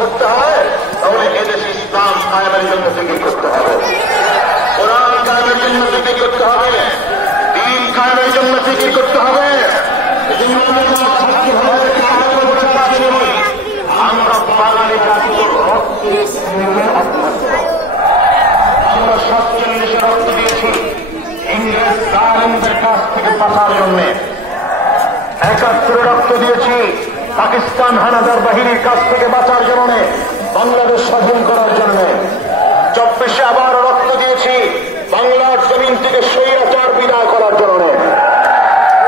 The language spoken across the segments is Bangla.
করতে হয় তাহলে এদেশে ইসলাম কায়েমের জন্য জিকির করতে হবে, কোরআন কায়েমের জন্য জিকির করতে হবে, দ্বীন কায়েমের জন্য জিকির করতে হবে। আমরা বাঙালি জাতির আমরা 47 রক্ত দিয়েছি ইংরেজ জালিমদের কাছ থেকে বাঁচার জন্য, 71 রক্ত দিয়েছি পাকিস্তান হানাদার বাহিনীর কাছ থেকে বাঁচার জন্য, বাংলাদেশ স্বাধীন করার জন্য। 24 আবার রক্ত দিয়েছি বাংলার জমিন থেকে স্বৈরাচার বিদায় করার জন্য।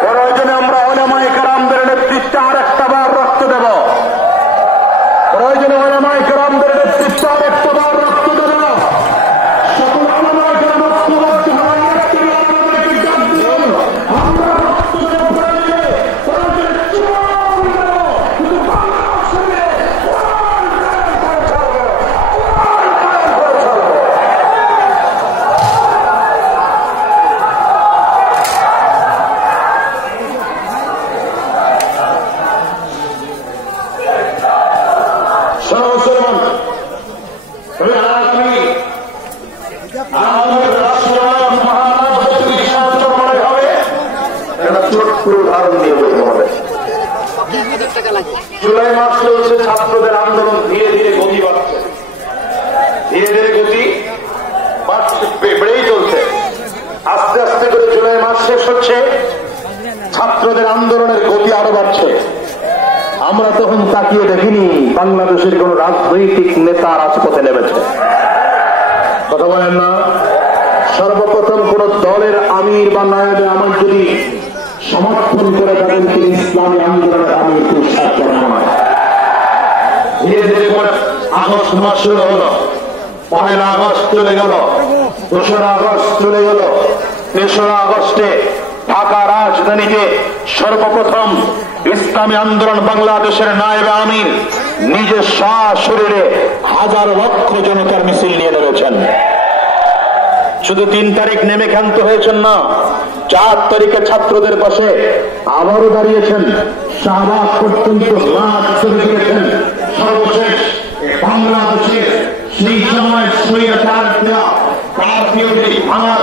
প্রয়োজনে আমরা উলামায়ে কেরামদের নেতৃত্বে আর একটা বার রক্ত দেব, প্রয়োজনে উলামায়ে কেরামদের নেতৃত্বে আর একটা বার রক্ত দেব। সকল উলামায়ে কেরাম ঐক্যবদ্ধ হয়ে আমাদেরকে ডাক দিন, আমরা রক্ত দেব। প্রয়োজনে কিন্তু বাংলাদেশে উদাহরণ দিয়ে বলতে হবে। জুলাই মাস চলছে, ছাত্রদের আন্দোলন ধীরে ধীরে গতি বাড়ছে, ধীরে ধীরে গতি বেড়েই চলছে। আস্তে আস্তে করে জুলাই মাস শেষ হচ্ছে, ছাত্রদের আন্দোলনের গতি আরো বাড়ছে। আমরা তখন তাকিয়ে দেখিনি বাংলাদেশের কোন রাজনৈতিক নেতা রাজপথে নেমেছে, কথা বলেন না। সর্বপ্রথম কোন দলের আমির বা নায়েবে আমার যদি সমর্থন করে থাকেন তিনি ইসলামী আন্দোলনের আমির পুরস্কার করা হয়। ধীরে ধীরে করে আগস্ট মাস শুরু হলো, 1 আগস্ট চলে গেল, 2 আগস্ট চলে গেল, 3 আগস্টে ঢাকা রাজধানীতে সর্বপ্রথম ইসলামী আন্দোলন বাংলাদেশের নায়েবে আমির নিজের সশরীরে হাজার লক্ষ জনতার মিছিল নিয়ে নেমেছেন। শুধু 3 তারিখ নেমে ক্ষান্ত হয়েছেন না, 4 তারিখে ছাত্রদের পাশে আবারও দাঁড়িয়েছেন, শাহবাগ পর্যন্ত মাঠ চলে গিয়েছেন। সর্বশেষ বাংলাদেশে সেই সময় স্বৈরাচার কারফিউ ভাঙার